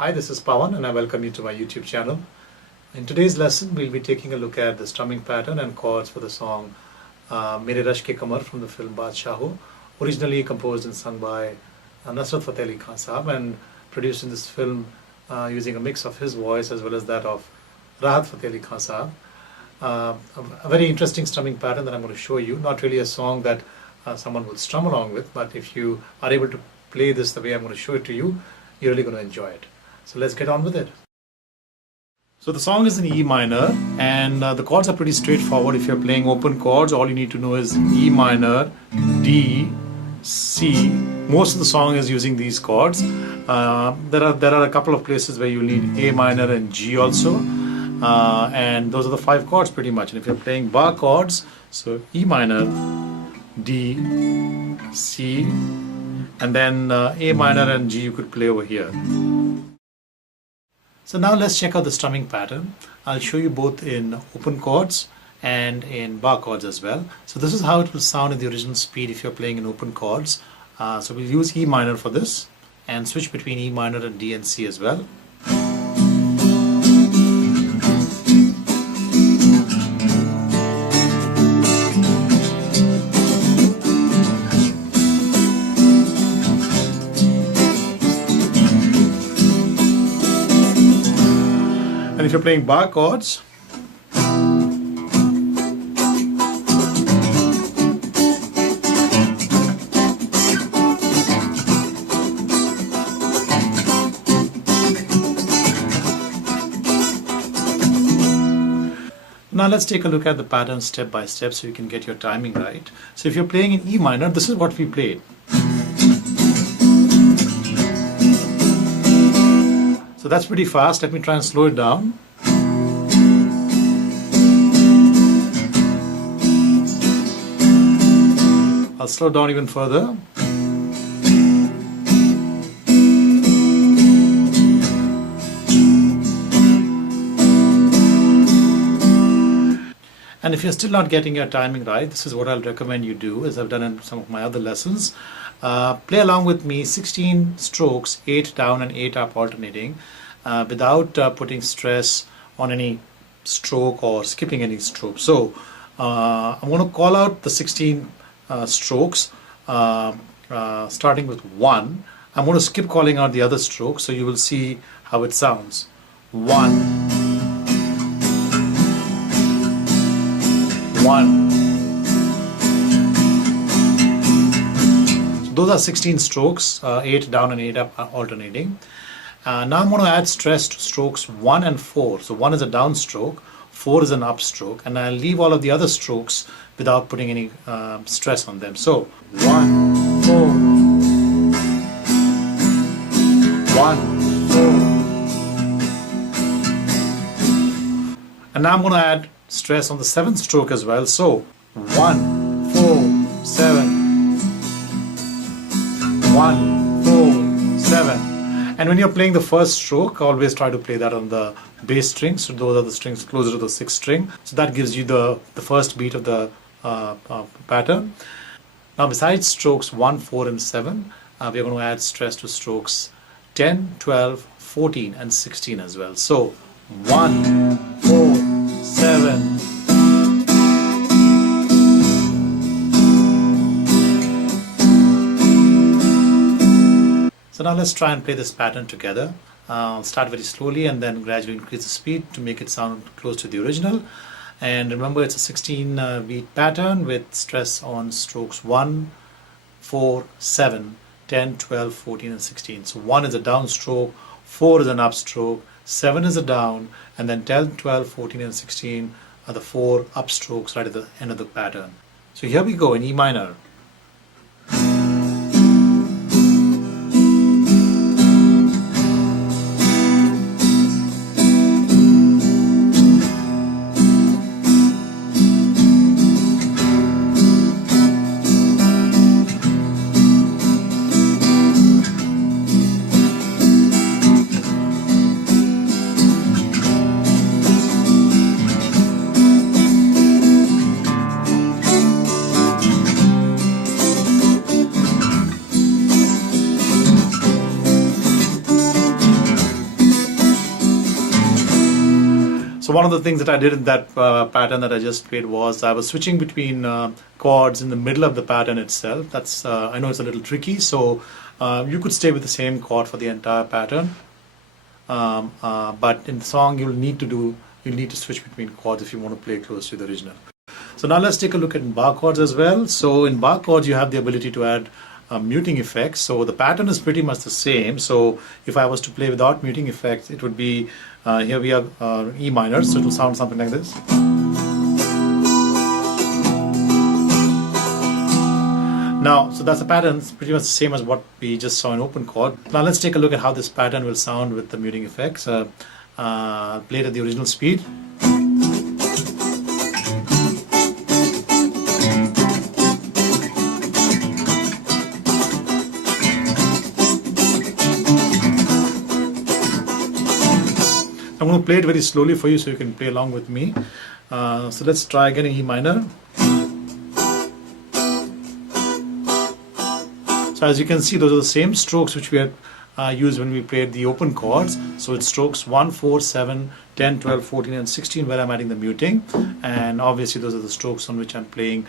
Hi, this is Pawan and I welcome you to my YouTube channel. In today's lesson, we'll be taking a look at the strumming pattern and chords for the song Mere Rashke Qamar from the film Badshah, originally composed and sung by Nusrat Fateh Ali Khan Sahab and produced in this film using a mix of his voice as well as that of Rahat Fateh Ali Khan Sahab. A very interesting strumming pattern that I'm going to show you. Not really a song that someone would strum along with, but if you are able to play this the way I'm going to show it to you, you're really going to enjoy it. So let's get on with it. So the song is in E minor and the chords are pretty straightforward. If you're playing open chords, all you need to know is E minor, D, C. Most of the song is using these chords. There are a couple of places where you need A minor and G also. And those are the 5 chords pretty much. And if you're playing bar chords, so E minor, D, C, and then A minor and G you could play over here. So now let's check out the strumming pattern. I'll show you both in open chords and in bar chords as well. So this is how it will sound in the original speed if you're playing in open chords. So we'll use E minor for this and switch between E minor and D and C as well. And if you're playing bar chords, now let's take a look at the pattern step by step so you can get your timing right. So if you're playing in E minor, this is what we played. So that's pretty fast. Let me try and slow it down. I'll slow down even further. And if you're still not getting your timing right, this is what I'll recommend you do, as I've done in some of my other lessons. Play along with me 16 strokes, 8 down and 8 up alternating, without putting stress on any stroke or skipping any stroke. So I'm going to call out the 16 strokes, starting with 1. I'm going to skip calling out the other strokes, so you will see how it sounds. 1. 1. So those are 16 strokes, 8 down and 8 up alternating. Now I'm going to add stress to strokes 1 and 4. So 1 is a down stroke, 4 is an up stroke, and I'll leave all of the other strokes without putting any stress on them. So 1, 4, 1, 4. And now I'm going to add stress on the 7th stroke as well. So 1, 4, 7, 1, 4, 7. And when you're playing the first stroke, always try to play that on the bass strings. So those are the strings closer to the 6th string. So that gives you the first beat of the pattern. Now besides strokes 1, 4 and 7, we're going to add stress to strokes 10, 12, 14 and 16 as well. So 1, 4, 7. So now let's try and play this pattern together. Start very slowly and then gradually increase the speed to make it sound close to the original. And remember, it's a 16 beat pattern with stress on strokes 1, 4, 7, 10, 12, 14 and 16. So 1 is a down stroke, 4 is an up stroke, 7 is a down, and then 10, 12, 14 and 16 are the 4 up strokes right at the end of the pattern. So here we go in E minor. So one of the things that I did in that pattern that I just played was I was switching between chords in the middle of the pattern itself. That's I know it's a little tricky, so you could stay with the same chord for the entire pattern. But in the song you'll need to switch between chords if you want to play close to the original. So now let's take a look at bar chords as well. So in bar chords you have the ability to add muting effects. So the pattern is pretty much the same. So if I was to play without muting effects, it would be here we have E minor, so it will sound something like this. Now, so that's the pattern. It's pretty much the same as what we just saw in open chord. Now let's take a look at how this pattern will sound with the muting effects. Played at the original speed. I'm going to play it very slowly for you so you can play along with me. So let's try again in E minor. So as you can see, those are the same strokes which we had used when we played the open chords. So it's strokes 1, 4, 7, 10, 12, 14 and 16 where I'm adding the muting. And obviously those are the strokes on which I'm playing,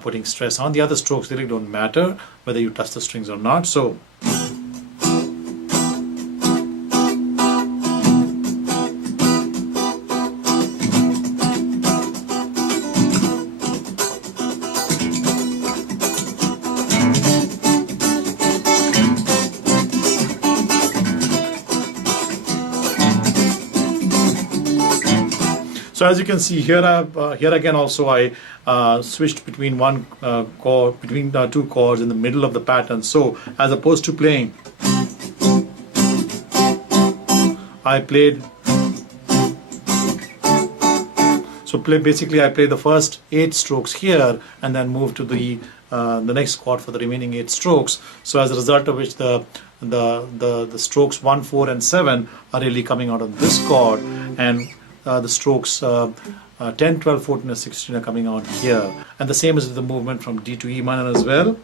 putting stress on. The other strokes really don't matter whether you touch the strings or not. So So as you can see here, here again also I switched between one chord, between two chords in the middle of the pattern. So as opposed to playing, I played. So basically I played the first 8 strokes here and then moved to the next chord for the remaining 8 strokes. So as a result of which the strokes 1, 4 and 7 are really coming out of this chord, and the strokes 10, 12, 14 and 16 are coming out here. And the same is with the movement from D to E minor as well.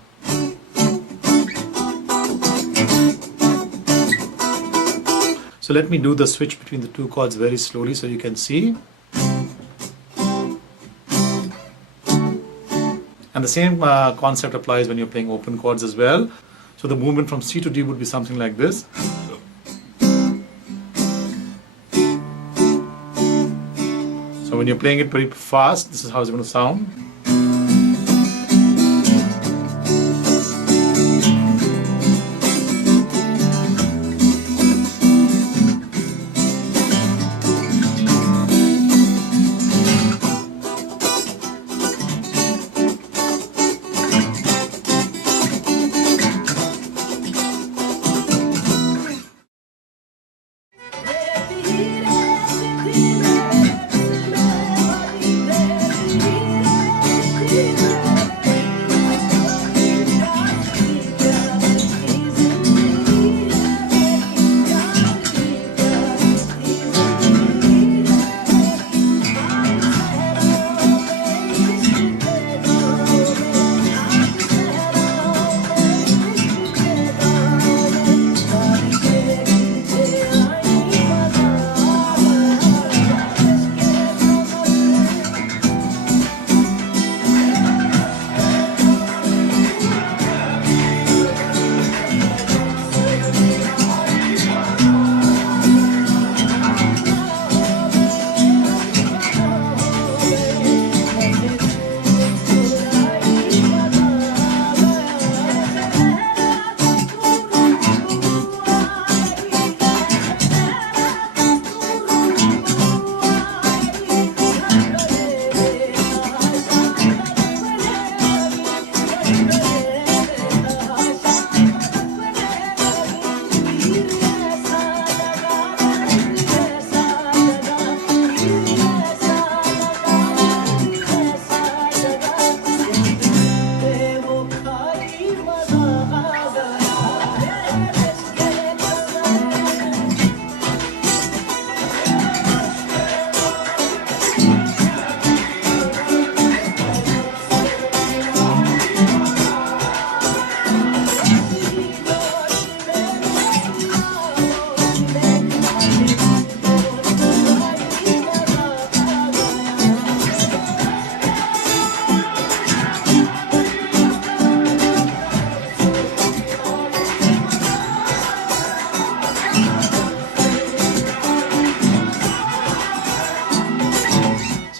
So let me do the switch between the two chords very slowly so you can see. And the same concept applies when you're playing open chords as well. So the movement from C to D would be something like this. So when you're playing it pretty fast, this is how it's going to sound.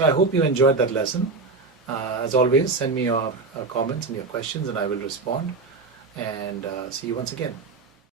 I hope you enjoyed that lesson. As always, send me your comments and your questions and I will respond. And see you once again.